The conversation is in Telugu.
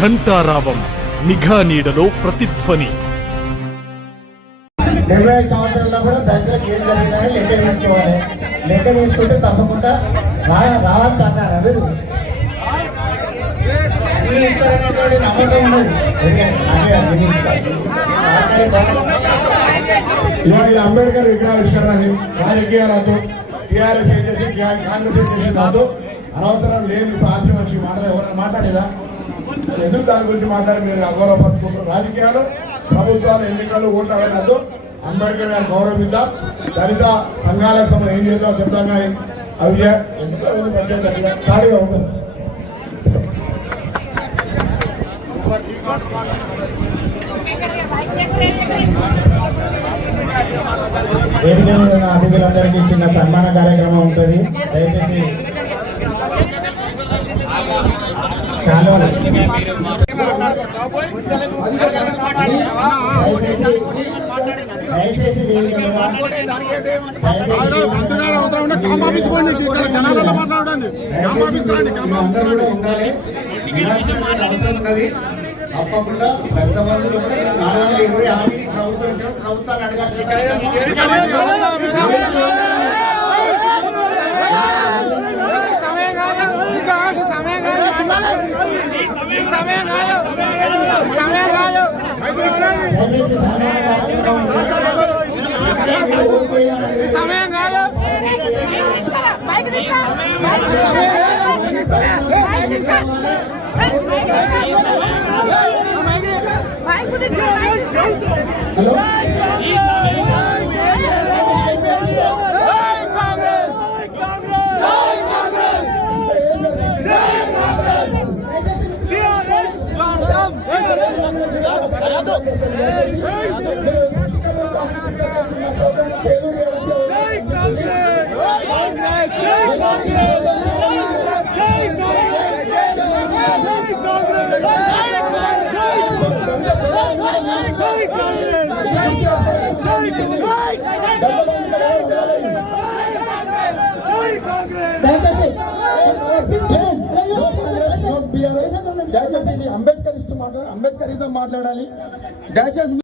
ఘంటారావం నిఘా నీడలో ప్రతిధ్వని. 75 సంవత్సరాల్లో కూడా దళితులకు ఏం జరిగిందని లెక్క తీసుకోవాలి. లెక్క తీసుకుంటే తప్పకుండా రావద్దు అన్నారు. మీరు అన్ని ఇస్తారనేటువంటి నమ్మకం ఉన్నది. ఇవాళ అంబేద్కర్ విగ్రహావిష్కరణ రాజకీయాలతో టీఆర్ఎస్ చేసి కాంగ్రెస్ చేసి దాంతో అనవసరం లేని ప్రాంతం వచ్చి ఎవరైనా మాట్లాడేదా? ఎందుకు దాని గురించి మాట్లాడి మీరు అగౌరవపరుచుకుంటారు? రాజకీయాలు, ప్రభుత్వాలు, ఎన్నికలు, ఓట్లు అవైనతో అంబేద్కర్ గారు గౌరవిద్దాం. దళిత సంఘాల సమయం ఏం చేద్దాం చెప్తాం. కానీ అవి ఎందుకు ఖాళీగా ఉండదు. వేదిక మీద ఉన్న అతిథులందరికీ చిన్న సన్మాన కార్యక్రమం ఉంటుంది. దయచేసి దయచేసి వేదిక మీద అందరూ కూడా ఉండాలి. అవసరం ఉన్నది. తప్పకుండా పెద్ద మందులు 420 హామీ ప్రభుత్వాన్ని అడగాలి. అంబేద్కరిజం మాట్లాడాలి. దయచేసి